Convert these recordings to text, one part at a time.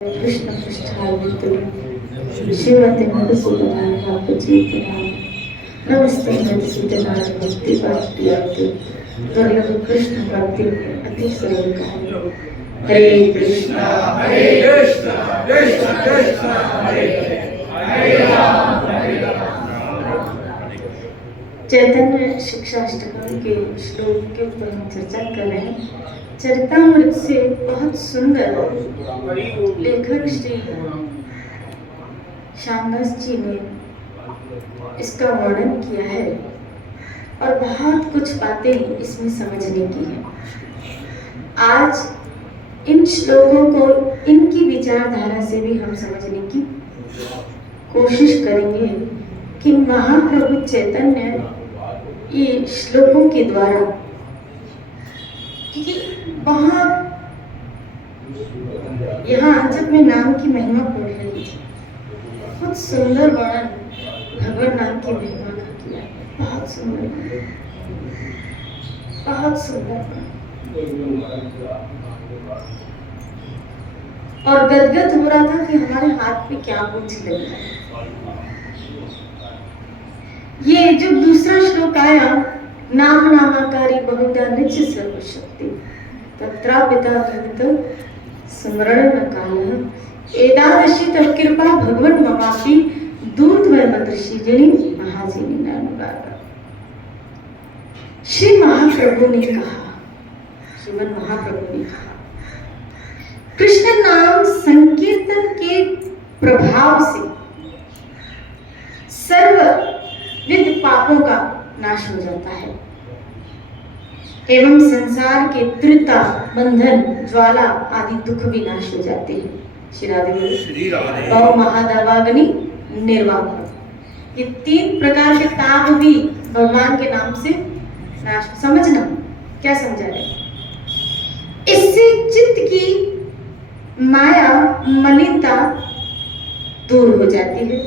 कृष्ण पृष्ठावृत्तम् श्रीमते मधुसूदनाय भक्तचेतनाय नमस्ते मधुसूदनाय भक्तिपात्याय दुर्लभ कृष्ण भक्ति अति सरलकारी हरे कृष्णा कृष्ण कृष्ण कृष्ण हरे हरे राम चैतन्य शिक्षाष्टकम के श्लोक के ऊपर हम चर्चा कर रहे हैं। चरितामृत से बहुत सुंदर लेखक श्री श्यामदास जी ने इसका वर्णन किया है और बहुत कुछ बातें इसमें समझने की है। आज इन श्लोकों को इनकी विचारधारा से भी हम समझने की कोशिश करेंगे कि महाप्रभु चैतन्य ये श्लोकों के द्वारा, क्योंकि बहुत यहाँ जब मैं नाम की महिमा पढ़ रही थी, बहुत सुंदर वर्णन भगवान नाम की महिमा का किया। बहुत सुंदर, बहुत सुंदर। और गदगद हो रहा था कि हमारे हाथ में क्या कुछ लग रहा है। ये जो दूसरा श्लोक आया, नाम नामाकारी बहुधा निज सर्वशक्ति तत्रापिता भक्त स्मरण न काल एदादशी तव कृपा भगवन ममापि दूत वै मदृषिजनी महाजिनी नानुरागा। श्री महाप्रभु ने कहा, श्रीमन महाप्रभु ने कहा, कृष्ण नाम संकीर्तन के प्रभाव से सर्वविध पापों का नाश हो जाता है एवं संसार के त्रिता बंधन ज्वाला आदि दुख भी नाश हो जाते हैं। श्री राधे गौ महादावाग्नि निर्वाह, ये तीन प्रकार के ताप भी भगवान के नाम से नाश। समझना क्या समझा रहे? इससे चित्त की माया मलिनता दूर हो जाती है,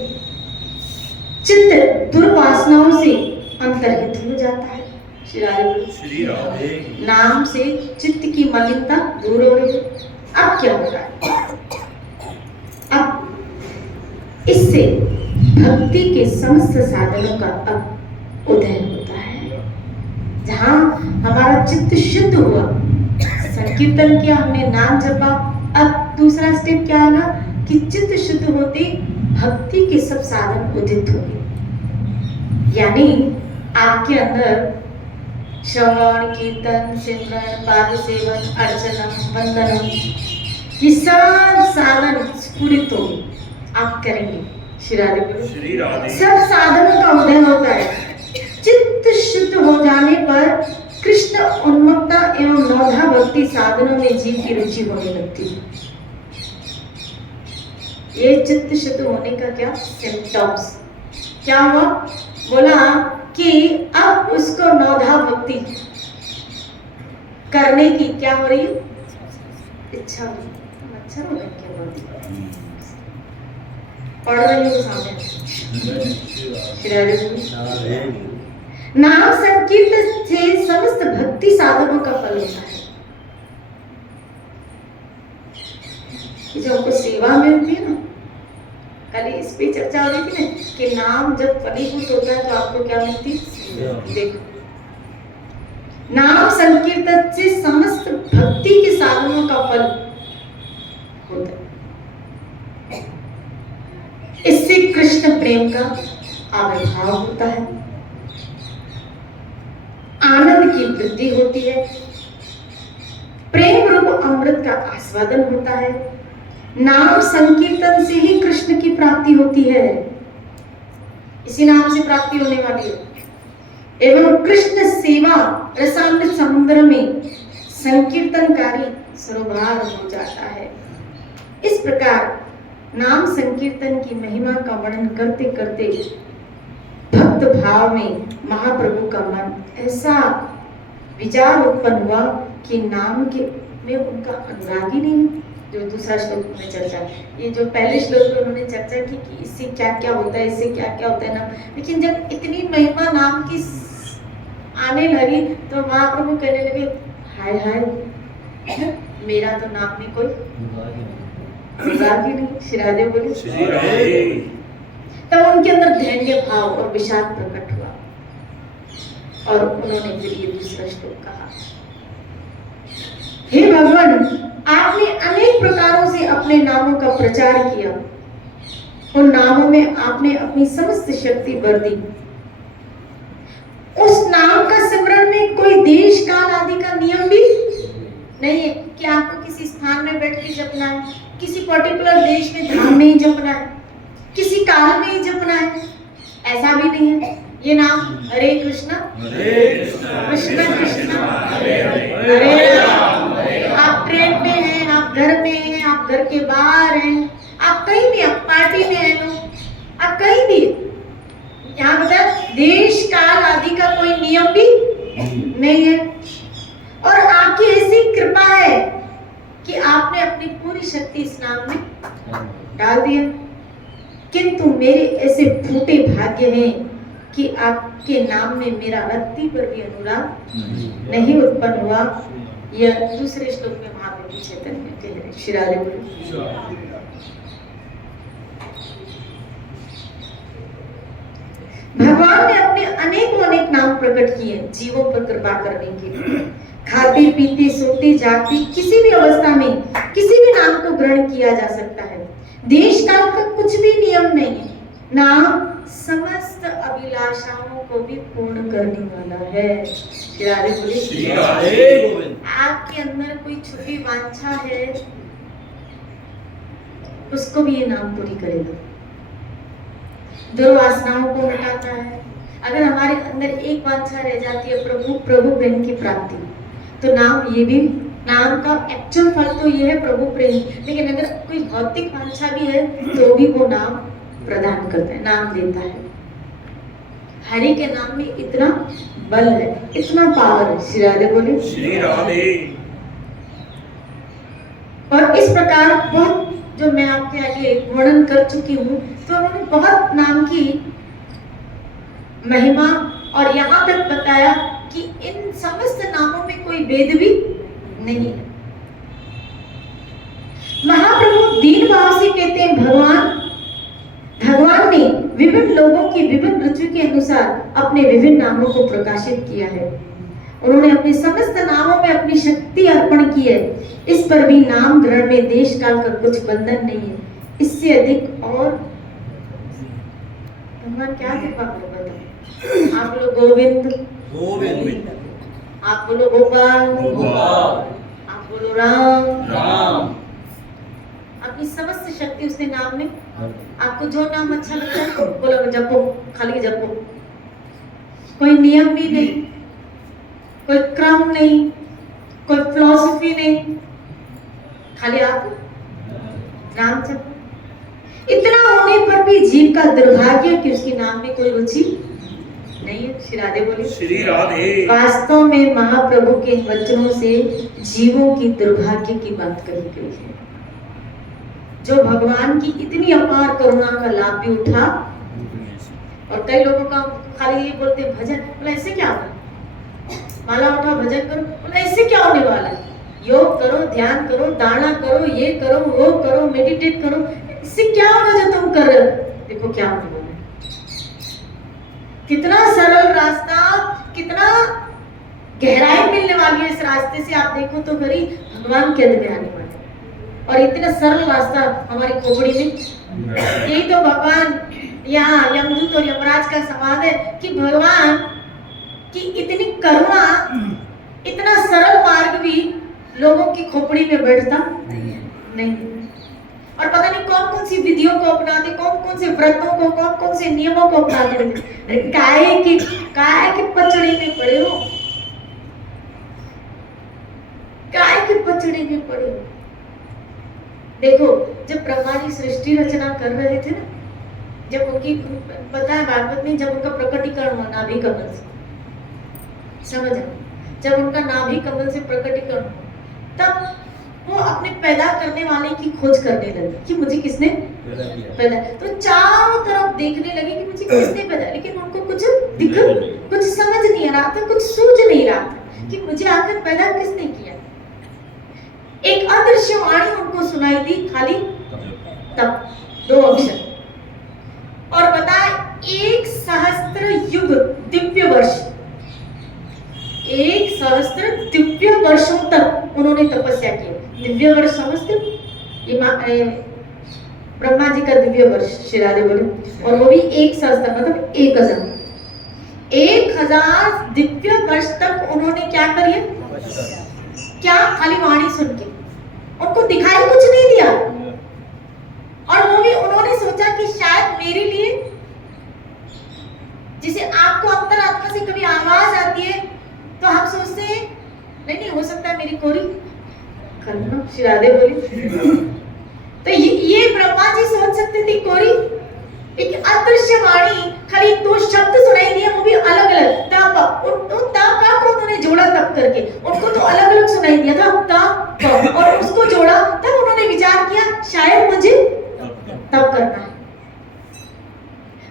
चित्त दुर्वासनाओं से अंतर्हित हो जाता है। श्री राधे नाम से चित्त की मलिनता दूर हो रही है। अब क्या हो रहा है? अब इससे भक्ति के समस्त साधनों का अब उदय होता है। जहां हमारा चित्त शुद्ध हुआ, संकीर्तन किया, हमने नाम जपा, अब दूसरा स्टेप क्या आना कि चित्त शुद्ध होते भक्ति के सब साधन उदित होंगे। यानी आपके अंदर श्रवण, कीर्तन, सिमरन, पाद सेवन, अर्चना, वंदनम, ये सब साधन स्फुरित हो आप करेंगे। श्री राधे सब साधनों का उदय होता है। चित्त शुद्ध हो जाने पर कृष्ण उन्मत्ता एवं नौधा भक्ति साधनों में जीव की रुचि होने लगती है। ये चित्त शुद्ध होने का क्या सिम्टम्स क्या हुआ? बोला कि अब उसको नौधा भक्ति करने की क्या हो रही है? इच्छा हो रही है। अच्छा हो क्या बोलती पढ़ रही हूँ सामने। नाम संकीर्तन से समस्त भक्ति साधनों का फल होता है। जो हमको सेवा मिलती है ना, कल इस पे चर्चा हो रही थी ना कि नाम जब फलीभूत होता है तो आपको क्या मिलती है? देखो, नाम संकीर्तन से समस्त भक्ति के साधनों का फल होता है। इससे कृष्ण प्रेम का आविर्भाव होता है, आनंद की वृद्धि होती है, प्रेम रूप अमृत का आस्वादन होता है। नाम संकीर्तन से ही कृष्ण की प्राप्ति होती है, इसी नाम से प्राप्ति होने वाली है। एवं कृष्ण सेवा रसामृत समुद्र में संकीर्तनकारी सरोवर हो जाता है। इस प्रकार नाम संकीर्तन की महिमा का वर्णन करते करते भक्त भाव में महाप्रभु का मन ऐसा विचार उत्पन्न हुआ कि नाम के में उनका अनुराग ही नहीं। जो दूसरा श्लोक में चर्चा, ये जो पहले श्लोक में उन्होंने चर्चा की कि इससे क्या क्या होता है, इससे क्या क्या होता है नाम, लेकिन जब इतनी महिमा नाम की आने लगी तो महाप्रभु कहने लगे, हाय हाय, मेरा तो नाम में कोई होगा भी नहीं। श्री राधे बोले। श्री राधे। तब उनके अंदर धैर्य भाव और विषाद प्रकट हुआ और उन्होंने फिर ये दूसरा श्लोक कहा, हे भगवान, आपने अनेक प्रकारों से अपने नामों का प्रचार किया, उन नामों में आपने अपनी समस्त शक्ति भर दी। उस नाम का सिमरन में कोई देश काल आदि का नियम भी नहीं है कि आपको किसी स्थान में बैठ के जपना है, किसी पर्टिकुलर देश में धाम में ही जपना है, किसी काल में ही जपना है, ऐसा भी नहीं है। ये नाम हरे कृष्णा कृष्णा कृष्णा हरे राम। आप ट्रेन में हैं, आप घर में हैं, आप घर के बाहर हैं, आप कहीं भी, आप पार्टी में हैं लोग, आप कहीं भी, यहाँ बता देश काल आदि का कोई नियम भी नहीं है। और आपकी ऐसी कृपा है कि आपने अपनी पूरी शक्ति इस नाम में डाल दिया, किंतु मेरे ऐसे फूटे भाग्य हैं कि आपके नाम में मेरा रत्ती पर भी अनुराग नहीं उत्पन्न हुआ। यह दूसरे श्लोक में महाप्रभु चैतन्य कह रहे। श्री राधे बोले। भगवान ने अपने अनेक नाम प्रकट किए जीवों पर कृपा करने के लिए। खाते पीते सोते जागते किसी भी अवस्था में किसी भी नाम को ग्रहण किया जा सकता है। देश काल का कुछ भी नियम नहीं है। नाम समस्त अभिलाषाओं को भी पूर्ण करने वाला है। श्री राधे बोले। आपके अंदर कोई छुपी वांछा है, उसको भी ये नाम पूरी करेगा। दुर्वासनाओं को हटाता है। अगर हमारे अंदर एक वांछा रह जाती है प्रभु प्रेम की प्राप्ति, तो नाम ये भी, नाम का एक्चुअल फल तो ये है प्रभु प्रेम, लेकिन अगर कोई भौतिक वांछा भी है तो भी वो नाम प्रदान करता है, नाम देता है। हरि के नाम में इतना बल है, इतना पावर है। श्री राधे बोले। श्री राधे। और इस प्रकार बहुत जो मैं आपके आगे वर्णन कर चुकी हूँ, तो उन्होंने बहुत नाम की महिमा और यहाँ तक बताया कि इन समस्त नामों में कोई भेद भी नहीं है। महाप्रभु दीन भाव से कहते हैं, भगवान ने विभिन्न लोगों की विभिन्न रुचि के अनुसार अपने विभिन्न नामों को प्रकाशित किया है। उन्होंने अपने समस्त नामों में अपनी शक्ति अर्पण की है। इस पर भी नाम ग्रहण में देश काल का कुछ बंधन नहीं है। इससे अधिक और भगवान क्या कृपा बताओ। आप बोलो गोविंद, आप बोलो गोपाल, आप बोलो राम। अपनी समस्त शक्ति उसने नाम में, आपको जो नाम अच्छा लगता है बोलो, जपो, खाली जपो। कोई नियम भी नहीं, कोई क्रम नहीं, कोई फिलॉसफी नहीं, खाली आप नाम जपो। इतना होने पर भी जीव का दुर्भाग्य कि उसके नाम में कोई रुचि नहीं है। श्री राधे बोले। श्री राधे। वास्तव में महाप्रभु के वचनों से जीवों की दुर्भाग्य की बात कही गई है। जो भगवान की इतनी अपार करुणा का लाभ भी उठा, और कई लोगों का खाली ये बोलते भजन, बोला इससे क्या होगा, माला उठाओ भजन करो, बोला इससे क्या होने वाला है, योग करो, ध्यान करो, दाना करो, ये करो, वो करो, मेडिटेट करो, इससे क्या होगा जो तुम कर रहे हो। देखो क्या होने वाला है। कितना सरल रास्ता, कितना गहराई मिलने वाली है इस रास्ते से। आप देखो तो करी भगवान के अंदर आने वाले, और इतना सरल रास्ता हमारी खोपड़ी में। यही तो भगवान यहाँ यमदूत और यमराज का संवाद है कि भगवान की इतनी करुणा, इतना सरल मार्ग भी लोगों की खोपड़ी में बैठता नहीं। और पता नहीं कौन कौन सी विधियों को अपनाते, कौन कौन से व्रतों को, कौन कौन से नियमों को अपनाते। काय के पचड़े में पड़े हो, काय के पचड़े में पड़े हो। देखो जब ब्रह्मा जी सृष्टि रचना कर रहे थे ना, जब उनकी बताया भागवत में, जब उनका प्रकटीकरण हुआ नाभि कमल से, समझ, जब उनका नाभि कमल से प्रकटीकरण हुआ, तब वो अपने पैदा करने वाले की खोज करने लगे कि मुझे किसने पैदा। तो चारों तरफ देखने लगे कि मुझे किसने पैदा, लेकिन उनको कुछ कुछ समझ नहीं आ रहा था, कुछ सूझ नहीं रहा था कि मुझे आखिर पैदा किसने किया। एक अदृश्य वाणी उनको सुनाई दी, खाली तप, 2 अक्षर। और बताए 1 सहस्त्र युग दिव्य वर्ष, 1 सहस्त्र दिव्य वर्षों तक उन्होंने तपस्या की। दिव्य वर्ष समझते हो? ये ब्रह्मा जी का दिव्य वर्ष श्री राधे बोले, और वो भी 1 सहस्त्र मतलब 1000। 1000 दिव्य वर्ष तक उन्होंने क्या करिए? क्या? खाली वाणी सुन के, उनको दिखाई कुछ नहीं दिया। और वो भी उन्होंने सोचा कि शायद मेरे लिए, जिसे आपको अंतरात्मा से कभी आवाज आती है तो हम सोचते हैं नहीं हो सकता है मेरी कोरी करना, श्री राधे बोली। तो ये ब्रह्मा जी सोच सकते थे कोरी, एक अदृश्य वाणी, खाली 2 शब्द सुनाई दिए, वो भी अलग अलग तप, तप को उन्होंने जोड़ा तप करके, उनको तो अलग अलग सुनाई दिया था तप, और उसको जोड़ा, तब उन्होंने विचार किया शायद मुझे तप करना है।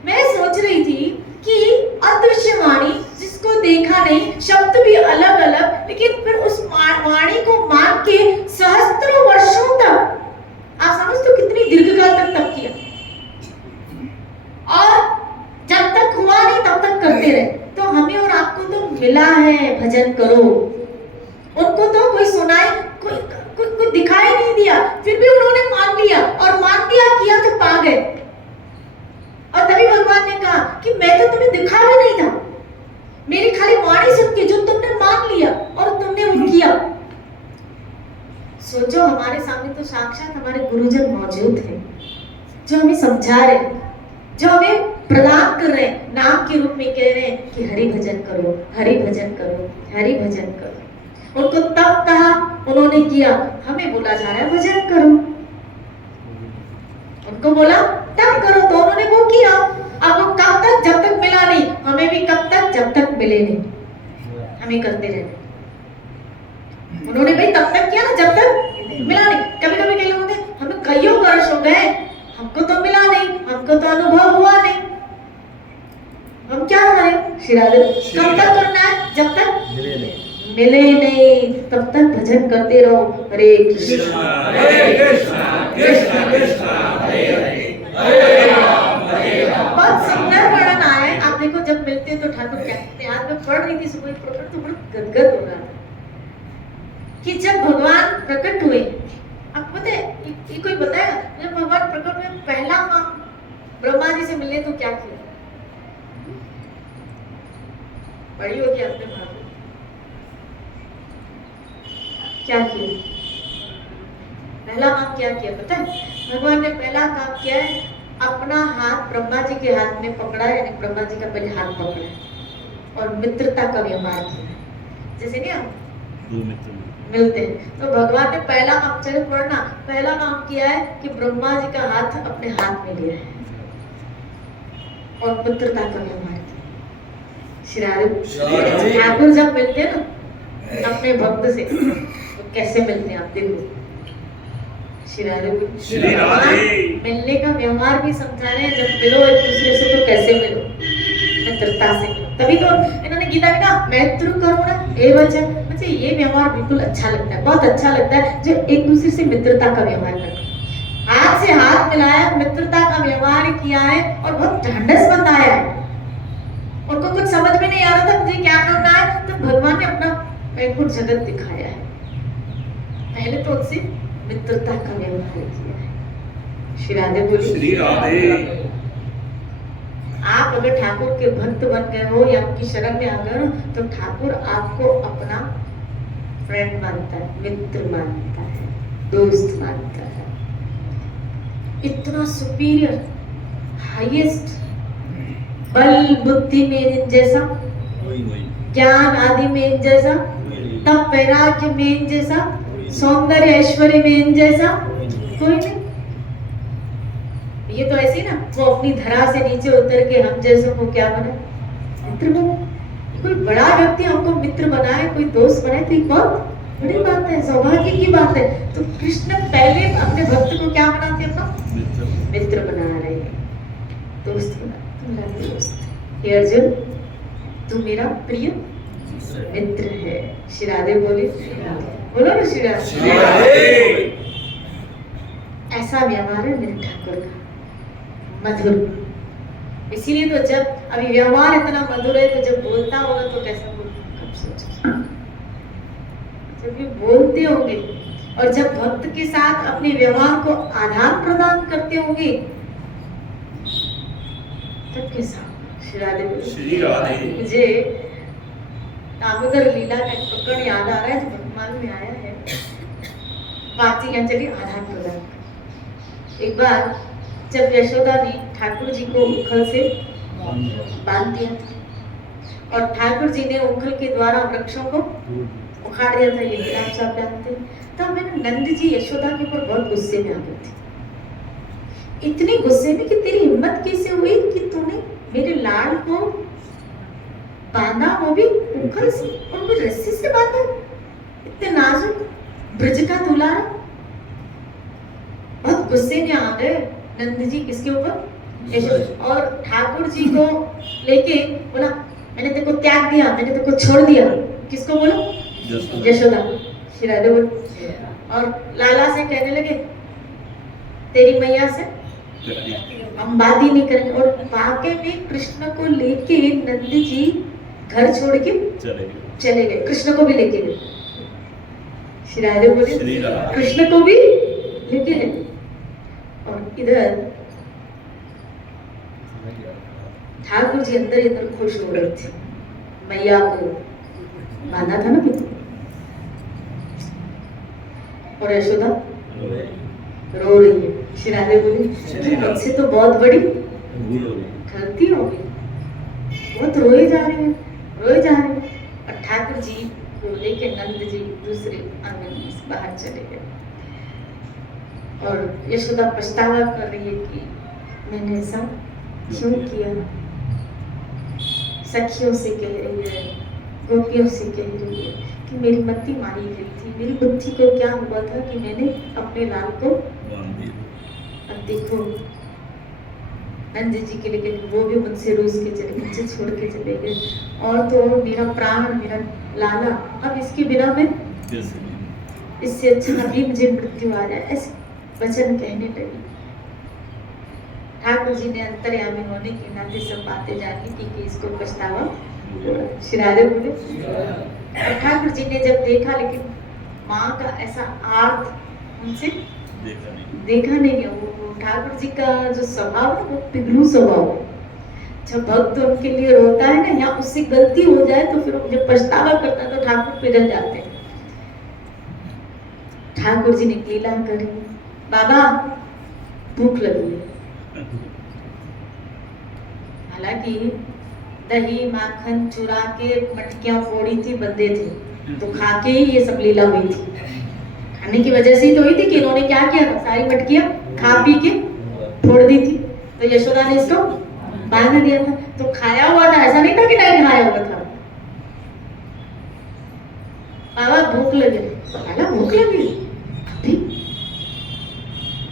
मैं सोच रही थी कि अदृश्य वाणी, जिसको देखा नहीं, शब्द भी अलग अलग, लेकिन फिर उस वाणी को मान के सहस्त्रों वर्षों तक, आप समझते हो कितनी दीर्घकाल तक तप किया, और जब तक हुआ नहीं तब तक करते रहे। तो हमें और आपको तो मिला है भजन करो, उनको तो कोई सुनाए, कोई दिखाई नहीं दिया, फिर भी उन्होंने मान लिया, और मान लिया किया तो पा गए। और तभी भगवान ने कहा कि मैं तो तुम्हें दिखा भी नहीं था, मेरी खाली वाणी सुन के जो तुमने मान लिया और तुमने वो किया। सोचो हमारे सामने तो साक्षात हमारे गुरुजन मौजूद हैं, जो हमें समझा रहे, जो हमें प्रदान कर रहे हैं, नाम के रूप में कह रहे हैं कि हरि भजन करो, हरि भजन करो, हरि भजन करो। उनको तब कहा, उन्होंने किया, हमें बोला जा रहा है भजन करो, उनको बोला तब करो, तो उन्होंने वो किया। अब वो कब तक? जब तक मिला नहीं, हमें भी कब तक? जब तक मिले नहीं, हमें करते रहना। उन्होंने भाई तब तक किया ना जब तक मिला नहीं। कभी कभी कई लोग होते हैं हमें कईयों वर्ष हो गए, हमको तो मिला नहीं, हमको तो अनुभव हुआ नहीं, हम क्या करें? श्री राधे कब तक करना है? जब तक मिले नहीं तब तक भजन करते रहो। हरे कृष्णा हरे कृष्णा कृष्णा कृष्णा हरे हरे, हरे राम हरे राम। बहुत सुंदर वर्णन आया है। आप देखो जब मिलते हैं तो ठाकुर कहते हैं, आज मैं पढ़ रही थी सुबह प्रकट, तो बड़ा गदगद हो रहा था कि जब भगवान प्रकट हुए, आपको पता है ये कोई बताएगा जब भगवान प्रकट हुए पहला काम ब्रह्मा जी से मिलने तो क्या किया? पढ़ी होगी आपने भागवत, क्या किया? पहला काम क्या किया पता है? भगवान ने पहला काम किया है, अपना हाथ ब्रह्मा जी के हाथ में पकड़ा, यानी ब्रह्मा जी का पहले हाथ पकड़ा और मित्रता का व्यवहार किया। जैसे नहीं हम मिलते हैं तो भगवान ने पहला काम, चलो पढ़ना, पहला काम किया है कि ब्रह्मा जी का हाथ अपने हाथ में लिया है और मित्रता का व्यवहार किया। श्री राधे ठाकुर जब मिलते हैं ना अपने भक्त से तो कैसे मिलते हैं आप देखो। श्री राधे मिलने का व्यवहार भी समझा रहे हैं, जब मिलो एक दूसरे से तो कैसे मिलो, मित्रता से मिलो। तभी तो इन्होंने गीता में कहा मैत्री करुणा एवं, मुझे ये व्यवहार बिल्कुल अच्छा लगता है, बहुत अच्छा लगता है जो एक दूसरे से मित्रता का व्यवहार करते हैं। हाथ से हाथ मिलाया, मित्रता का व्यवहार किया है और बहुत ढांढस बताया है। उनको कुछ समझ में नहीं आ रहा था मुझे क्या करना है, तो भगवान ने अपना वैकुंठ जगत दिखाया है। पहले तो उनसे मित्रता का व्यवहार किया है। श्री राधे बोलिए। श्री राधे। आप अगर ठाकुर के भक्त बन गए हो या उनकी शरण में आ गए हो तो ठाकुर आपको अपना फ्रेंड मानता है, मित्र मानता है, दोस्त मानता है। इतना सुपीरियर, हाईएस्ट, बल बुद्धि में इन जैसा, ज्ञान आदि में इन जैसा, तप वैराग्य में इन जैसा, सौंदर्य ऐश्वर्य में इन जैसा कोई नहीं। ये तो ऐसे ही ना, वो अपनी धरा से नीचे उतर के हम जैसों को क्या बना, मित्र बना। कोई बड़ा व्यक्ति हमको मित्र बनाए, कोई दोस्त बनाए तो बहुत बड़ी बात है, सौभाग्य की बात है। तो कृष्ण पहले अपने भक्त को क्या बनाते हैं? अपना मित्र बना रहे हैं, दोस्त बना। तुम मेरा दोस्त, हे अर्जुन तू मेरा प्रिय मित्र है। श्री राधे बोले, बोलो ना श्री राधे। ऐसा व्यवहार है मेरे ठाकुर का, मधुर। इसीलिए तो जब अभी व्यवहार इतना मधुर है तो जब बोलता होगा तो कैसा बोलता, कब सोचा, जब ये बोलते होंगे और जब भक्त के साथ अपने व्यवहार को आदान प्रदान करते होंगे तब के साथ श्री राधे बोले। श्री राधे। मुझे दामोदर लीला का एक प्रकरण याद आ रहा है जो वर्तमान में आया है। बातचीत यहाँ चली आदान प्रदान। एक बार जब यशोदा ने ठाकुर जी को उखल से बांध दिया और ठाकुर जी ने उखल के द्वारा वृक्षों को उखाड़ दिया था, ये आप सब जानते हैं। तब मैंने नंद जी यशोदा के ऊपर बहुत गुस्से में आ गए थे, इतने गुस्से में कि तेरी हिम्मत कैसे हुई कि तूने मेरे लाड़ को बांधा, वो भी उखल से और भी रस्सी से बांधा, इतने नाजुक ब्रज का दुलारा। बहुत गुस्से में आ गए नंद जी किसके ऊपर, यशोदा। और ठाकुर जी को लेके बोला मैंने तेरे को त्याग दिया, मैंने तेरे को छोड़ दिया। किसको बोलो, यशोदा। श्री राधे बोल। और लाला से कहने लगे तेरी मैया से हम बात ही नहीं करेंगे। और वाकई में कृष्ण को लेके नंद जी घर छोड़ के चले गए, कृष्ण को भी लेके गए। श्री राधे बोले, कृष्ण को भी लेके गए। और इधर ठाकुर जी अंदर अंदर खुश हो रहे थे, मैया को बांधा था ना। और यशोदा रो रही है। श्री राधे बोली मुझसे तो बहुत बड़ी गलती हो गई, बहुत रोए जा रहे हैं, रोए जा रहे हैं। और ठाकुर जी को लेके नंद जी दूसरे आंगन में बाहर चले गए। और यशोदा पछतावा कर रही है कि मैंने ऐसा क्यों किया। सखियों से कह रही है, गोपियों से कह रही है कि मेरी मत्ती मारी गई थी, मेरी बुद्धि को क्या हुआ था कि मैंने अपने लाल को। अब देखो नंद जी के लिए वो भी मुझसे रूस के चले, मुझसे छोड़ के चले गए। और तो और मेरा प्राण, मेरा लाला, अब इसके बिना मैं, इससे अच्छा अभी मुझे मृत्यु आ जाए, ऐसे वचन कहने लगी। ठाकुर जी ने अंतर्यामी होने के नाते सब बातें जानी कि इसको पछतावा। श्री राधे बोले। और ठाकुर जी ने जब देखा, लेकिन माँ का ऐसा आर्थ उनसे देखा नहीं है। वो ठाकुर जी का जो स्वभाव है वो पिघलू स्वभाव है। जब भक्त उनके लिए रोता है ना, या उससे गलती हो जाए तो फिर जब पछतावा करता है तो ठाकुर पिघल जाते हैं। ठाकुर जी ने लीला करी, बाबा भूख लगी है। हालांकि दही माखन चुरा के मटकियां फोड़ी थी, बंदे थे, तो खा के ही ये सब लीला हुई थी। खाने की वजह से ही तो हुई थी कि इन्होंने क्या किया था, सारी मटकियां खा पी के फोड़ दी थी। तो यशोदा ने इसको बांध दिया था, तो खाया हुआ था, ऐसा नहीं था कि नहीं खाया हुआ था। बाबा भूख लगी, भूख लगी,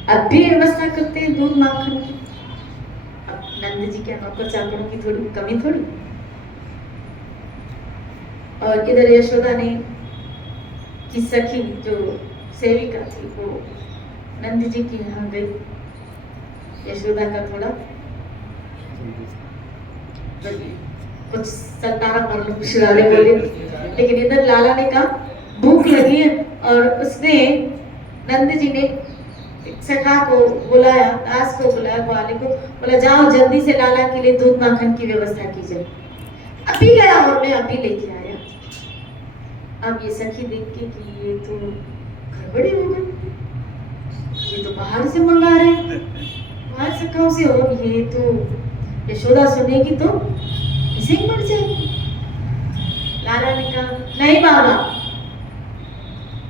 अब भी व्यवस्था करते हैं दूध माखन की। अब नंद जी के नौकर चाकरों की थोड़ी कमी थोड़ी। और इधर यशोदा ने की सखी जो सेविका थी वो नंद जी के यहाँ गई। यशोदा का थोड़ा कुछ सतारा कर लो, शिरारे बोले। लेकिन इधर लाला ने कहा भूख लगी है, और उसने नंद जी ने सखा को बुलाया, दास को बुलाया, ग्वाले को बोला जाओ जल्दी से लाला के लिए दूध माखन की व्यवस्था की जाए। अभी गया और मैं अभी लेके आया। अब ये सखी देख के कि ये तो गड़बड़ी हो गई, ये तो बाहर से मंगा रहे हैं, बाहर सखाओं से, और ये तो यशोदा सुनेगी तो इसे ही मर जाएगी। लाला ने कहा नहीं बाबा,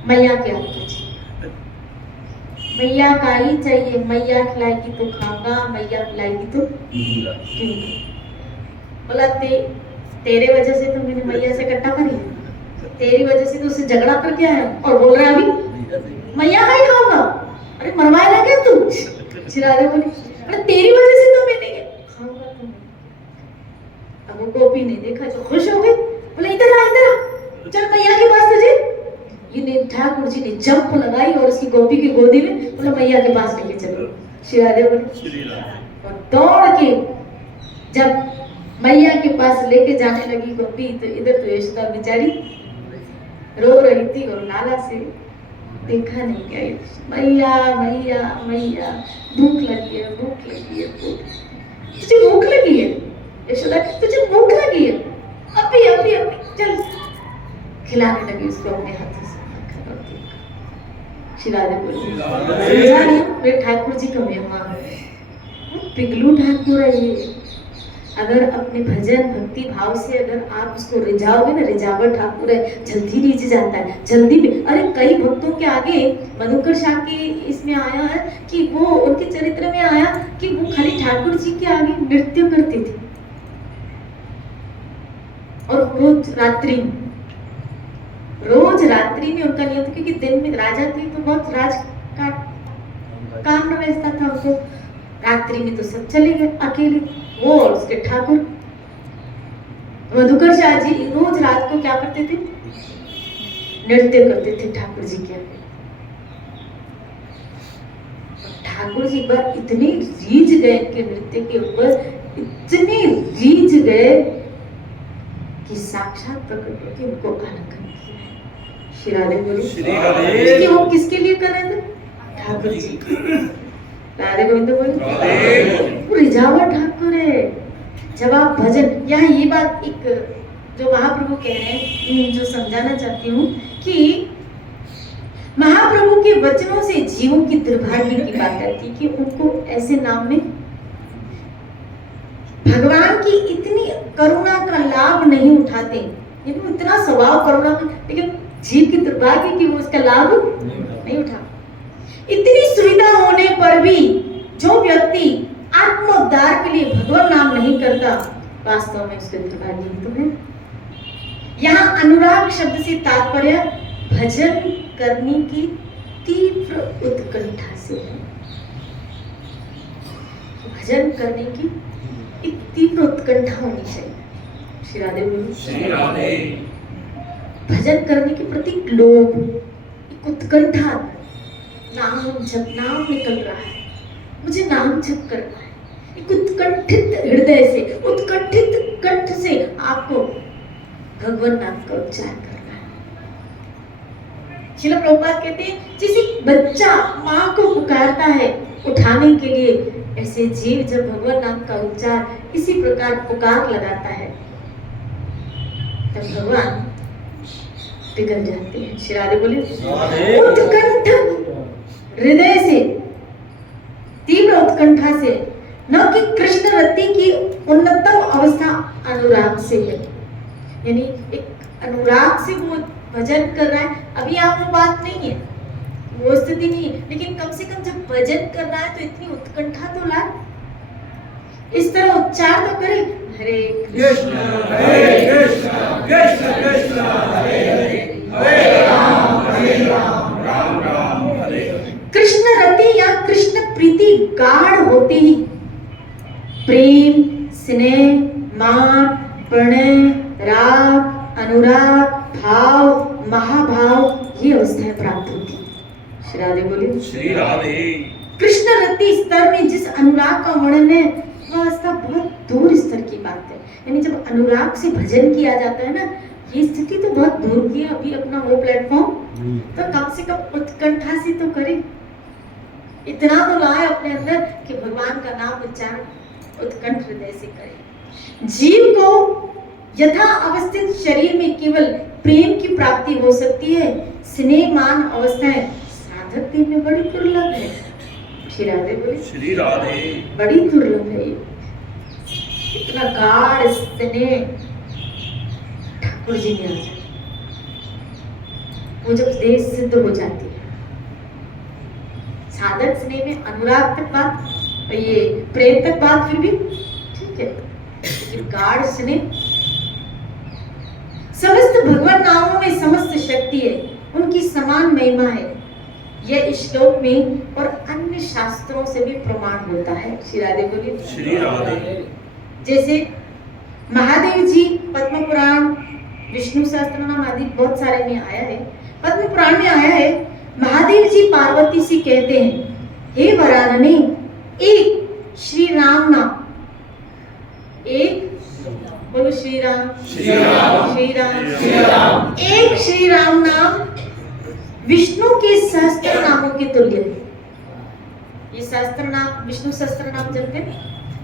मैया क्या चाहिए, मैया का ही चाहिए। मैया खिलाएगी तो खाऊंगा, मैया पिलाएगी तो पीऊंगा। बोला तेरे वजह से तो मैंने मैया से इकट्ठा करी, तेरी वजह से तो उससे झगड़ा करके आया और बोल रहा है अभी मैया का ही खाऊंगा। अरे मरवाएगा क्या तू? चिरागे बोले अरे तेरी वजह से तो मैंने खाऊंगा तो। अब वो गोपी ने देखा तो खुश हो गई, बोले इधर आ चल मैया के पास तुझे ठाकुर जी ने जंप लगाई और उसकी गोपी की गोदी में बोला मैया के पास लेके चलो। श्री राधे बोले और दौड़ के जब मैया के पास लेके जाने लगी गोपी तो इधर तो यशोदा बेचारी रो रही थी और लाला से देखा नहीं गया। मैया मैया मैया भूख लगी है, भूख लगी है, तुझे भूख लगी है? यशोदा तुझे भूख लगी है? अभी अभी अभी चल खिलाने लगी उसको अपने हाथों से। श्री राधे बोले मेरे ठाकुर जी का मेहमान है, पिगलू ठाकुर है ये। अगर अपने भजन भक्ति भाव से अगर आप उसको रिझाओगे ना, रिझावर ठाकुर है, जल्दी रिझ जाता है, जल्दी भी। अरे कई भक्तों के आगे मधुकर शाह के इसमें आया है कि वो उनके चरित्र में आया कि वो खाली ठाकुर जी के आगे नृत्य करते थे और रोज रात्रि में उनका नियम था, क्योंकि दिन में राजा थे तो बहुत राज का काम न व्यवस्था था उनको। रात्रि में तो सब चले गए अकेले, वो और उसके ठाकुर। मधुकर शाह जी रोज रात को क्या करते थे? नृत्य करते थे ठाकुर जी के आगे। ठाकुर जी पर इतने रीझ गए इनके नृत्य के ऊपर, इतने रीझ गए कि साक्षात प्रकट होकर उनको आलिंगन किया। श्री राधे बोले वो किसके लिए कर रहे थे? ठाकुर जी। राधे गोविंद बोले रिझावर ठाकुर है। जब आप भजन, यहाँ ये बात एक जो महाप्रभु कह रहे हैं जो समझाना चाहती हूँ कि महाप्रभु के वचनों से जीवों की दुर्भाग्य की बात आती कि उनको ऐसे नाम में भगवान की इतनी करुणा का लाभ नहीं उठाते, इतना स्वभाव करुणा, लेकिन जीव की दुर्भाग्य की वो उसका लाभ नहीं उठा। इतनी सुविधा होने पर भी जो व्यक्ति आत्मोद्धार के लिए भगवान नाम नहीं करता, वास्तव में उसके दुर्भाग्य ही तो है। यहाँ अनुराग शब्द से तात्पर्य भजन करने की तीव्र उत्कंठा से है। भजन करने की एक तीव्र उत्कंठा होनी चाहिए। श्री राधे बोलो। श्री राधे। भजन करने के प्रति लोभ, एक उत्कंठा, नाम नाम निकल रहा है, मुझे नाम जप करना है, एक उत्कंठित हृदय से, उत्कंठित कंठ से आपको भगवान नाम का उच्चारण करना है। श्रील प्रभुपाद कहते हैं जैसे बच्चा माँ को पुकारता है उठाने के लिए, ऐसे जीव जब भगवान नाम का उच्चार इसी प्रकार पुकार लगाता है तब भगवान पिघल जाते हैं। श्री राधे बोले उत्कंठ हृदय से, तीव्र उत्कंठा से, न कि कृष्ण रति की उन्नतम अवस्था अनुराग से है। यानी एक अनुराग से वो भजन कर रहा है, अभी आप वो बात नहीं है, वो स्थिति नहीं है, लेकिन कम से कम जब भजन कर रहा है तो इतनी उत्कंठा तो लाए, इस तरह उच्चार तो करे हरे कृष्ण कृष्ण कृष्ण हरे हरे, हरे राम राम राम हरे हरे। कृष्ण रति या कृष्ण प्रीति गाढ़ होती ही प्रेम, स्नेह, मान, प्रणय, राग, अनुराग, भाव, महाभाव ये अवस्थाएं प्राप्त होती है। श्री राधे बोलिए। श्री राधे। कृष्ण रति स्तर में जिस अनुराग का वर्णन है वह अवस्था बहुत दूर स्तर की बात है। यानी जब अनुराग से भजन किया जाता है ना, ये स्थिति तो बहुत दूर की है। अभी अपना वो प्लेटफॉर्म तो कम से कम उत्कंठा से तो करे, इतना तो लाए अपने अंदर कि भगवान का नाम उच्चारण उत्कंठ हृदय से करे। जीव को यथा अवस्थित शरीर में केवल प्रेम की प्राप्ति हो सकती है, स्नेह मान अवस्थाएं साधक देह में बड़ी दुर्लभ है। श्री राधे बोले। श्री राधे। बड़ी दुर्लभ है ये, इतना गाढ़ स्नेह ठाकुर जी में आ जाए, वो जब देह सिद्ध हो जाती है। साधक स्नेह में अनुराग तक बात, ये प्रेम तक बात फिर भी ठीक है, लेकिन गाढ़ स्नेह, समस्त भगवान नामों में समस्त शक्ति है, उनकी समान महिमा है। यह इस श्लोक में और अन्य शास्त्रों से भी प्रमाण होता है। श्री राधे बोलिए। श्री राधे। जैसे महादेव जी पद्म पुराण, विष्णु सहस्त्रनाम आदि बहुत सारे में आया है। पद्म पुराण में आया है, महादेव जी पार्वती से कहते हैं, हे वरानने, एक श्री राम नाम, एक बोलो श्री राम, श्री राम, श्री राम, श्री राम, एक श्री राम नाम विष्णु के सहस्त्र नामों के तुल्य है। ये सहस्त्र नाम, विष्णु सहस्त्र नाम जपते हैं,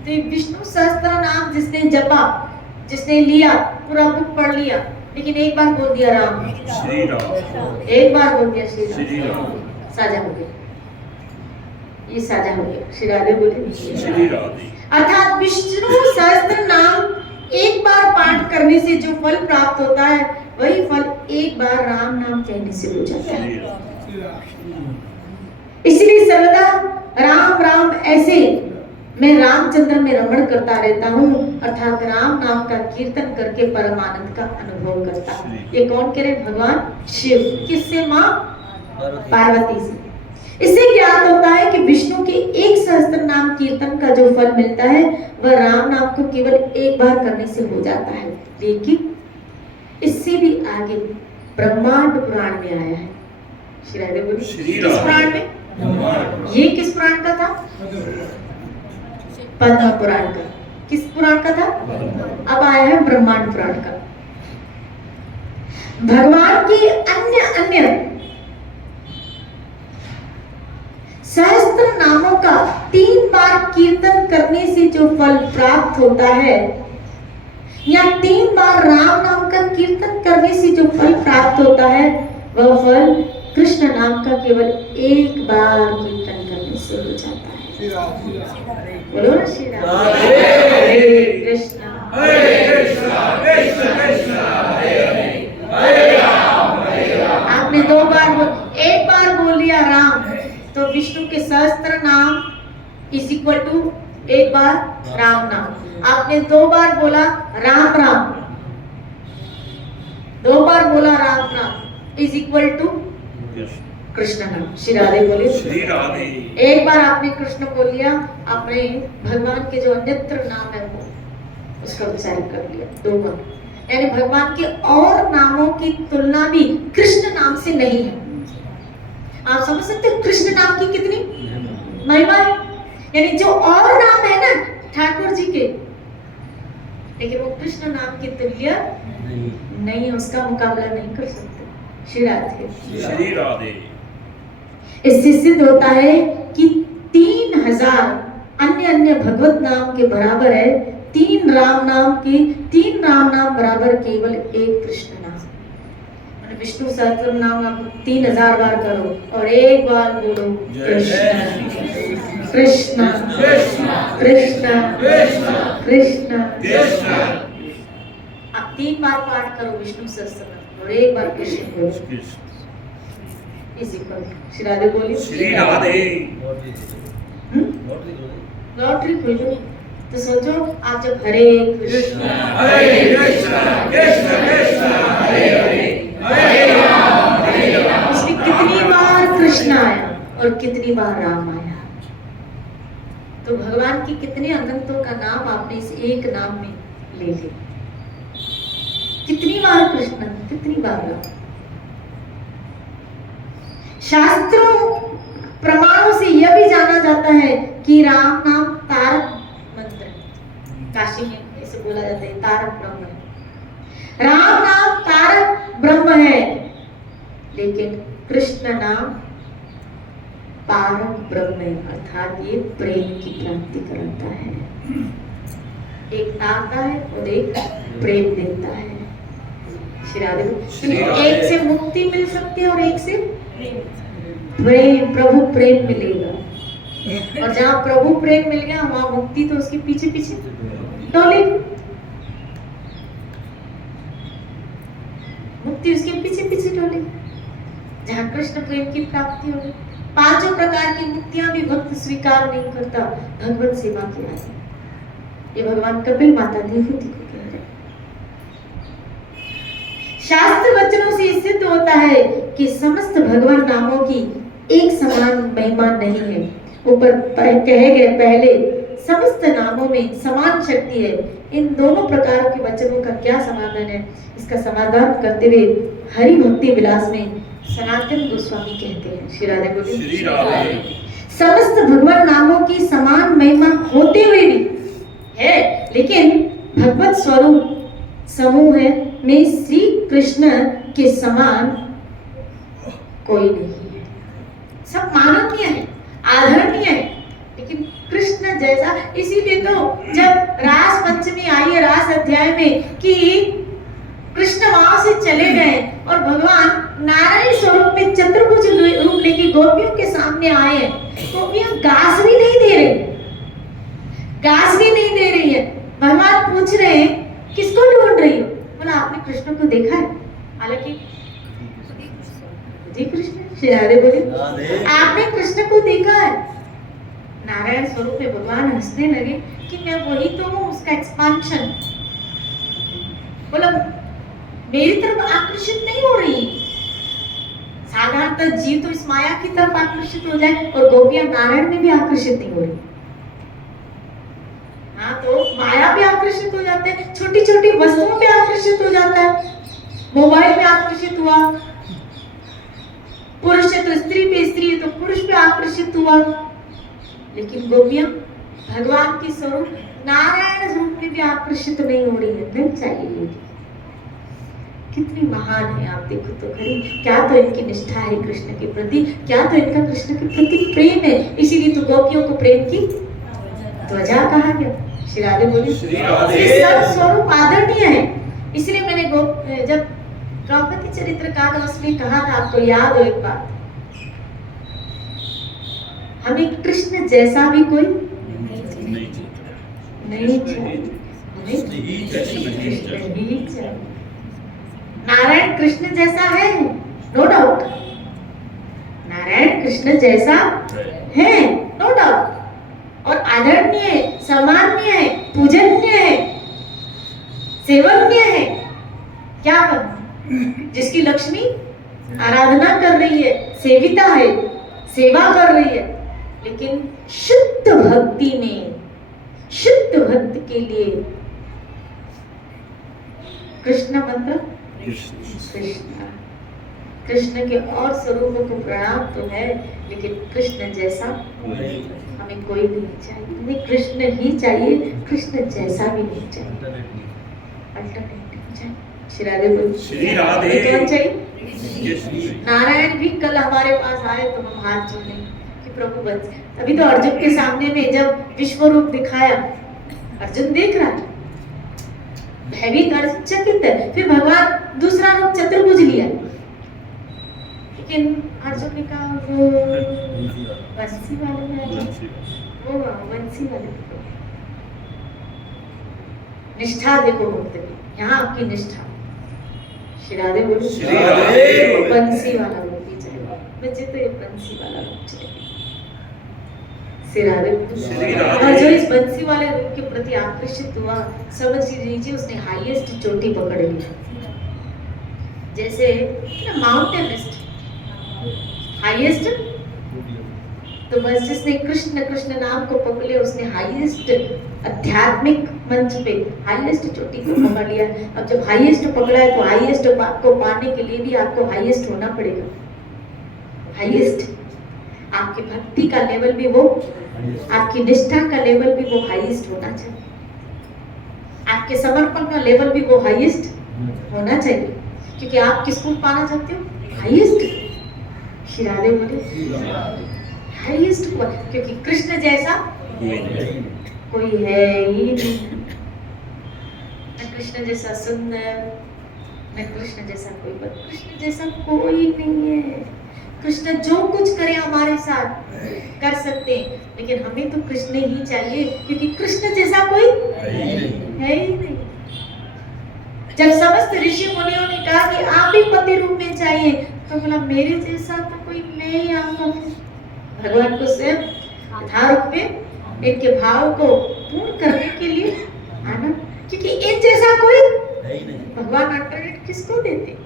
तो ये विष्णु सहस्त्र नाम जिसने जपा, जिसने लिया, पूरा बुक पढ़ लिया, लेकिन एक बार बोल दिया राम, श्री राम, एक बार बोल दिया श्री श्री राम, राम, साझा हो गया, ये साझा हो गया। श्री राधे बोले, श्री राधे। अर्थात विष्णु सहस्त्र नाम एक बार पाठ करने से जो फल प्राप्त होता है, वही फल एक बार राम नाम कहने से हो जाता है। श्री राम, इसलिए सर्वदा राम राम ऐसे मैं रामचंद्र में रमण करता रहता हूँ, अर्थात राम नाम का कीर्तन करके परमानंद का अनुभव करता। ये कौन कह रहे? भगवान शिव। किससे? माँ पार्वती से। इससे ज्ञात होता है कि विष्णु के एक सहस्त्र नाम कीर्तन का जो फल मिलता है, वह राम नाम को केवल एक बार करने से हो जाता है। लेकिन इससे भी आगे ब्रह्मांड पुराण में आया है। श्री राधे बोलिए। श्री किस पुराण में? ये किस पुराण का था? पद्म पुराण का। किस पुराण का था? अब आया है ब्रह्मांड पुराण का। भगवान के अन्य अन्य सहस्त्र नामों का 3 बार कीर्तन करने से जो फल प्राप्त होता है, या 3 बार राम नाम का कीर्तन करने से जो फल प्राप्त होता है, वह फल कृष्ण नाम का केवल एक बार कीर्तन करने से हो जाता है। बोलो ना श्री राम। हरे कृष्ण, कृष्ण कृष्ण हरे राम, आपने 2 बार एक बार बोल लिया राम, तो विष्णु के सहस्त्र नाम इज इक्वल टू एक बार राम नाम। आपने 2 बार बोला राम राम, 2 बार बोला राम नाम इज इक्वल टू कृष्ण नाम। श्री राधे बोले। श्री राधे। एक बार आपने कृष्ण बोल लिया, आपने भगवान के जो अन्यत्र नाम है वो उसका उच्चारण कर लिया 2 बार। यानी भगवान के और नामों की तुलना भी कृष्ण नाम से नहीं है। आप समझ सकते हो कृष्ण नाम की कितनी महिमा है। यानी जो और नाम है ना ठाकुर जी के, लेकिन वो कृष्ण नाम की तुल्य नहीं है, उसका मुकाबला नहीं कर सकते। श्री राधे। श्री राधे। इससे सिद्ध होता है कि 3000 अन्य अन्य भगवत नाम के बराबर है 3 राम नाम के, 3 राम नाम बराबर केवल एक कृष्ण नाम। विष्णु सहस्त्र नाम आप 3000 बार करो और एक बार बोलो कृष्ण कृष्ण कृष्ण कृष्ण कृष्ण। आप 3 बार पाठ करो विष्णु सहस्त्र नाम और एक बार कृष्ण बोलो। इसी पर श्री राधे बोलिए। श्री राधे। लॉटरी खुल गई तो सोचो आप जब हरे कृष्ण कृष्ण कृष्ण हरे हरे राम, उसमें कितनी बार कृष्ण आया और कितनी बार राम आया, तो भगवान की कितने अनंतों का नाम आपने इस एक नाम में ले लिया। कितनी बार कृष्ण, कितनी बार राम। शास्त्रों प्रमाणों से यह भी जाना जाता है कि राम नाम तारक मंत्र है। काशी में इसे बोला जाता है तारक ब्रह्म है। राम नाम तारक ब्रह्म है, लेकिन कृष्ण नाम पारक ब्रह्म है, अर्थात ये प्रेम की प्राप्ति कराता है। एक तारता है और एक प्रेम देता है। श्री राधे। एक से मुक्ति मिल सकती है और एक से प्रेम, प्रभु प्रेम मिलेगा। और जहाँ प्रभु प्रेम मिल गया वहां मुक्ति तो उसके पीछे पीछे डोले, मुक्ति उसके पीछे पीछे डोले। जहाँ कृष्ण प्रेम की प्राप्ति होगी, 5 प्रकार की मुक्तियां भी भक्त स्वीकार नहीं करता, भगवत सेवा की आदि। ये भगवान कपिल माता देवहूति को कह रहे। शास्त्र वचनों से सिद्ध होता है कि समस्त भगवान नामों की एक समान महिमा नहीं है। ऊपर कहे गए पहले समस्त नामों में समान शक्ति है। इन दोनों प्रकार के वचनों का क्या समाधान है, इसका समाधान करते हुए हरि भक्ति विलास में सनातन गोस्वामी कहते हैं, श्री राधे बोलिए। श्री राधे। समस्त भगवान नामों की समान महिमा होते हुए भी है, लेकिन भगवत स्वरूप समूह में श्री कृष्ण के समान कोई नहीं है। सब माननीय है, आदरणीय है, लेकिन कृष्ण जैसा, इसीलिए तो जब रास पंचमी आई है रास अध्याय में कि कृष्ण वहां से चले गए और भगवान नारायण स्वरूप में चतुर्भुज रूप लेके गोपियों के सामने आए हैं, गोपियां गास भी नहीं दे रही, गास भी नहीं दे रही है। भगवान पूछ रहे हैं किसको ढूंढ रही हो? बोला आपने कृष्ण को देखा है? हालांकि जी कृष्ण, श्री राधे बोले आपने कृष्ण को देखा है? नारायण स्वरूप में भगवान हंसने लगे कि मैं वही तो हूँ, उसका एक्सपांशन। बोला मेरी तरफ आकर्षित नहीं हो रही। साधारणतः जीव तो इस माया की तरफ आकर्षित हो जाए और गोपियां नारायण में भी आकर्षित नहीं हो रही। हाँ, तो माया भी आकर्षित हो जाते हैं, छोटी छोटी वस्तुओं पे आकर्षित हो जाता है। मोबाइल पे आकर्षित हुआ, पुरुष है तो स्त्री पे, स्त्री है तो पुरुष पे आकर्षित हुआ, लेकिन गोपियां भगवान की स्वरूप नारायण स्वरूप में भी आकर्षित नहीं हो रही है। नहीं चाहिए, कितनी महान है आप देखो तो खरी। क्या तो इनकी निष्ठा है कृष्ण के प्रति, क्या तो इनका कृष्ण के प्रति प्रेम है। इसीलिए तो गोपियों को प्रेम की ध्वजा कहा गया। श्री राधे बोली। सब स्वरूप आदरणीय है। इसलिए मैंने जब द्रौपदी चरित्र काल में कहा था, आपको याद हो एक बात, हमें कृष्ण जैसा भी कोई नहीं चाहिए। नारायण कृष्ण जैसा है, नो डाउट, नारायण कृष्ण जैसा है, नो डाउट, और आदरणीय है, सम्माननीय है, पूजनीय है, सेवनीय है। क्या बन जिसकी लक्ष्मी आराधना कर रही है, सेविता है, सेवा कर रही है, लेकिन शुद्ध भक्ति में, शुद्ध भक्त के लिए कृष्ण मंत्र, कृष्ण कृष्ण के और स्वरूपों को प्रणाम तो है, लेकिन कृष्ण जैसा हमें कोई नहीं चाहिए। हमें कृष्ण ही चाहिए, कृष्ण जैसा भी नहीं चाहिए, अल्टरनेटिव चाहिए। श्री राधे बोलो। श्री राधे। कौन चाहिए? नारायण भी कल हमारे पास आए तो हम हाथ जोड़े कि प्रभु बच। अभी तो अर्जुन के सामने में जब विश्व रूप दिखाया, अर्जुन देख रहा है, भयभीत अर्जुन चकित है। फिर भगवान दूसरा रूप चतुर्भुज लिया, लेकिन अर्जुन ने कहा वो वंशी वाले में आ जाए, वो वंशी वाले में। निष्ठा देखो भक्त की, यहाँ आपकी निष्ठा। श्री राधे बोलो। श्री राधे। बंसी वाला रूप ही चाहिए मुझे, तो ये बंसी वाला रूप चाहिए। श्री राधे बोलो। और जो इस बंसी वाले रूप के प्रति आकर्षित हुआ, समझ लीजिए उसने हाईएस्ट चोटी पकड़ ली। जैसे माउंट एवरेस्ट हाईएस्ट, तो बस जिसने कृष्ण कृष्ण नाम को पकड़ लिया, उसने हाईएस्ट आध्यात्मिक मंच पे हाईएस्ट चोटी को पकड़ लिया। अब जब हाईएस्ट पकड़ा है तो हाईएस्ट को पाने के लिए भी आपको हाईएस्ट होना पड़ेगा। हाईएस्ट आपकी भक्ति का लेवल भी वो, आपकी निष्ठा का लेवल भी वो हाईएस्ट होना चाहिए, आपके समर्पण का लेवल भी वो हाईएस्ट होना चाहिए, क्योंकि आप किसको पाना चाहते हो? हाईएस्ट। श्री राधे बोले हाईएस्ट, क्योंकि कृष्ण जैसा कोई है ही नहीं। न कृष्ण जैसा सुंदर, न कृष्ण जैसा कोई, कृष्ण जैसा कोई नहीं है। कृष्ण जो कुछ करे हमारे साथ कर सकते हैं, लेकिन हमें तो कृष्ण ही चाहिए, क्योंकि कृष्ण जैसा कोई है ही नहीं। जब समस्त ऋषि मुनियों ने कहा कि आप ही पति रूप में चाहिए, तो बोला मेरे जैसा तो कोई नहीं आऊंगा। भगवान को स्वयं यथारूप में इनके भाव को पूर्ण करने के लिए आना, क्योंकि इन जैसा कोई भगवान अल्टरनेट किसको देते।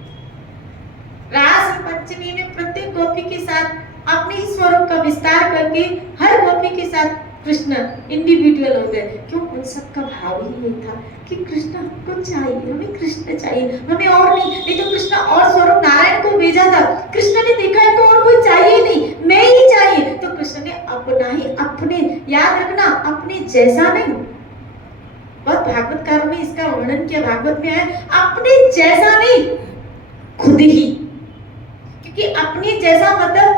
रास पंचमी में प्रत्येक गोपी के साथ अपने ही स्वरूप का विस्तार करके हर गोपी के साथ कृष्ण इंडिविजुअल हो गए। क्यों? उन सबका भाव ही यही था कि कृष्ण हमको चाहिए, हमें कृष्ण चाहिए, हमें और नहीं तो कृष्ण और स्वरूप नारायण को भेजा था। कृष्ण ने देखा इनको और कोई चाहिए नहीं, मैं ही चाहिए, तो कृष्ण ने अपना ही, अपने, याद रखना, अपने जैसा नहीं। बहुत भागवतकारों ने इसका वर्णन किया, भागवत में है अपने जैसा नहीं, खुद ही। क्योंकि अपने जैसा मतलब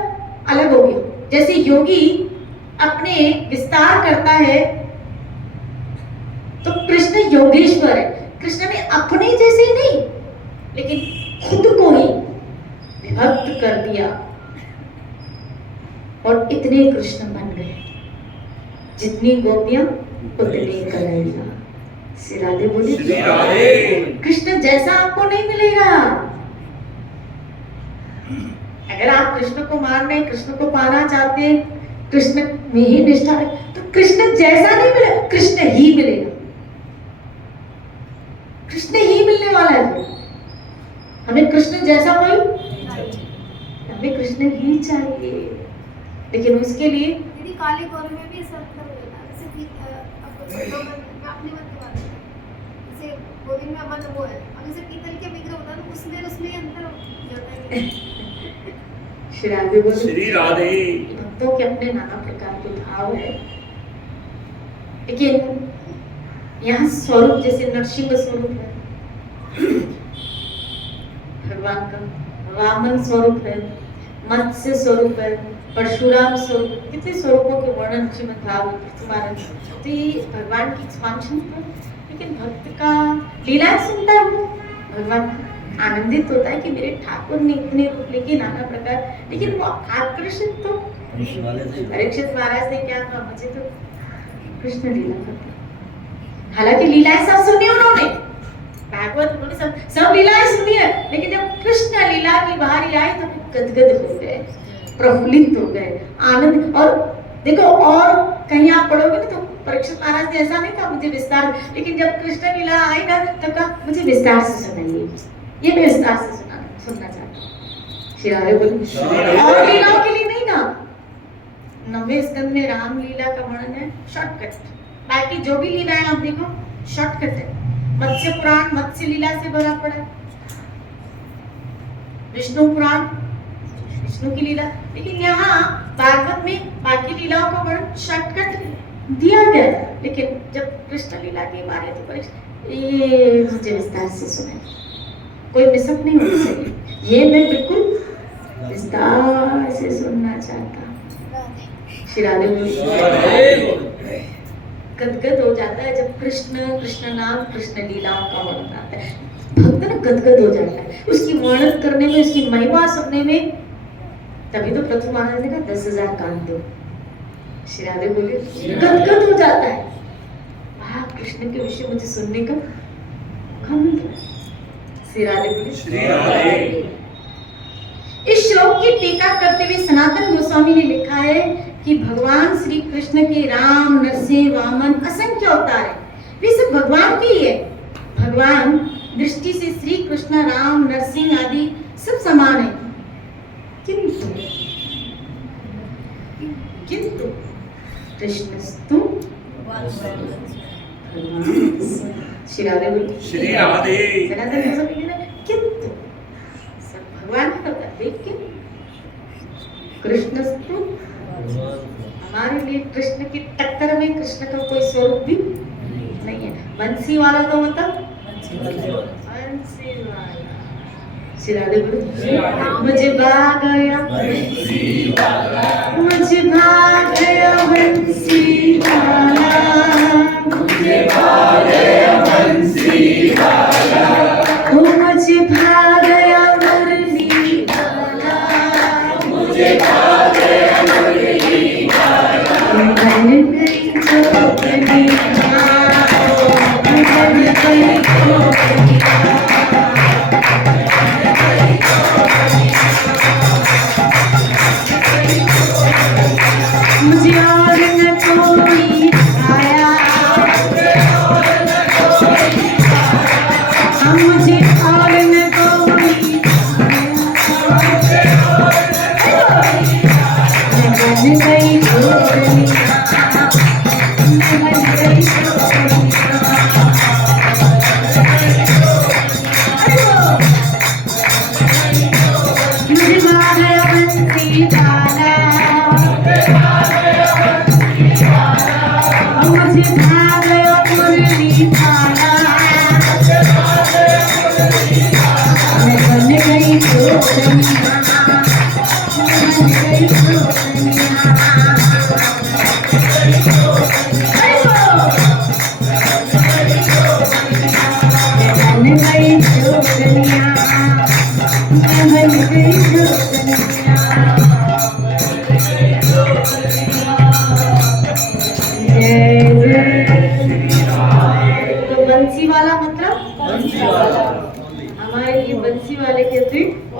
अलग हो गया। जैसे योगी अपने विस्तार करता है तो कृष्ण योगेश्वर है। कृष्ण ने अपने जैसे नहीं, लेकिन खुद को ही विभक्त कर दिया और इतने कृष्ण बन गए। जितनी गोपियां उतने कन्हैया। श्री राधे बोले, श्री राधे। कृष्ण जैसा आपको नहीं मिलेगा। अगर आप कृष्ण को मान रहे, कृष्ण को पाना चाहते हैं, कृष्ण में ही निष्ठा है, तो कृष्ण जैसा नहीं मिलेगा, कृष्ण ही मिलेगा। कृष्ण ही मिलने वाला है। हमें कृष्ण जैसा कोई, हमें कृष्ण ही चाहिए। लेकिन उसके लिए यदि काले गौर में भी सब कर देना, जैसे मैं अपनी मत की बात करूं, जैसे गोविंद में अमन वो है, अब जैसे पीतल के विग्रह होता है तो उसमें ही अंतर हो जाता है। श्री राधे बोले, श्री राधे। भक्तों के अपने नाना प्रकार के भाव है, लेकिन यहाँ स्वरूप जैसे नरसिंह स्वरूप है भगवान का, वामन स्वरूप है, मत्स्य स्वरूप है, परशुराम स्वरूप, कितने स्वरूपों के वर्णन श्रीमद् भागवत महाराज। तो ये भगवान की एक्सपांशन है। लेकिन भक्त का लीला सुनता है, भगवान आनंदित होता है कि मेरे ठाकुर ने इतने रूप लेके नाना प्रकार, लेकिन वो आकर्षित तो परीक्षित महाराज ने क्या कहा, मुझे तो कृष्ण लीला करते। हालांकि लीलाएं सब सुनी उन्होंने, भागवत उन्होंने सब लीलाएं सुनी है, लेकिन जब कृष्ण लीला की बारी आई तो गदगद हो गए, प्रफुल्लित हो गए, आनंद। और देखो, और कहीं आप पढ़ोगे ना तो परीक्षित महाराज ने ऐसा नहीं कहा मुझे विस्तार, लेकिन जब कृष्ण लीला आई ना तब कहा मुझे विस्तार से सुनाइए, ये मैं विस्तार से सुनना चाहता हूँ। श्री राधे बोले, और लीलाओं के लिए नहीं कहा। 9वें स्कंद में राम लीला का वर्णन है, शॉर्टकट। बाकी जो भी लीलाएं आप देखो शॉर्टकट है। मत्स्य पुराण मत्स्य लीला से भरा पड़ा है, विष्णु पुराण विष्णु की लीला, लेकिन यहाँ भागवत में बाकी लीलाओं का वर्णन शॉर्टकट दिया गया है। लेकिन जब कृष्ण लीला की बात है तो ये मुझे विस्तार से सुनाए, कोई मिसअप नहीं होनी चाहिए, ये मैं बिल्कुल विस्तार से सुनना चाहता हूँ। श्री राधे बोले, गदगद हो जाता है जब कृष्ण नाम कृष्ण लीलाओं का वर्णन आता है। भक्त ना गदगद हो जाता है उसकी वर्णन करने में, उसकी महिमा सुनने में। तभी तो प्रथम महाराज ने कहा 10,000 कान दो। श्री राधे बोले, गदगद हो जाता है, वाह कृष्ण के विषय मुझे सुनने का मौका मिल रहा है। श्री राधे बोले, श्री राधे। इस श्लोक की टीका करते हुए सनातन गोस्वामी ने लिखा है कि भगवान श्री कृष्ण के राम, नरसिंह, वामन असंख्य अवतार है, वे सब भगवान के ही है। भगवान दृष्टि से श्री कृष्ण, राम, नरसिंह आदि सब समान है, किंतु कृष्णस्तु श्री राधे बोले, श्री राधे। सनातन गोस्वामी ने किंतु सब भगवान का होता है, लेकिन कृष्णस्तु हमारे लिए कृष्ण की टक्कर में कृष्ण का कोई स्वरूप भी नहीं है। बंसी वाला तो मतलब बंसी वाला। श्री राधे बोले, मुझे भाग गया बंसी वाला, मुझे भाग गया बंसी वाला, मुझे भाग गया बंसी वाला, मुझे भाग गया मुरली वाला, मुझे भाग गया मुरली वाला, बन गई चौकड़ी बन गई चौकड़ी। मुझे और न कोई आया, मुझे और न कोई बन गई चोरी। मुझे भा गया बंसी वाला, मुझे भा गया मुरली वाला, मैं बन गई जोड़निया, मैं बन गई जोड़निया। बन गई जोड़निया, मैं बन गई जोड़निया। जय जय। तो बंसी वाला मतलब बंसी वाला। हमारे ये बंसी वाले के अतिरिक्त